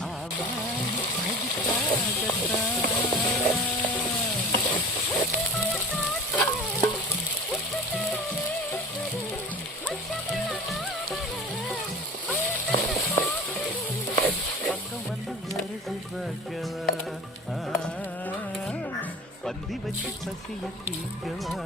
ஆவாடி அதுக்காகத்தான். பக்கம் வந்து வருது பார்க்கவா, ஆ, பந்தி வச்சு பசிய தீக்கவா.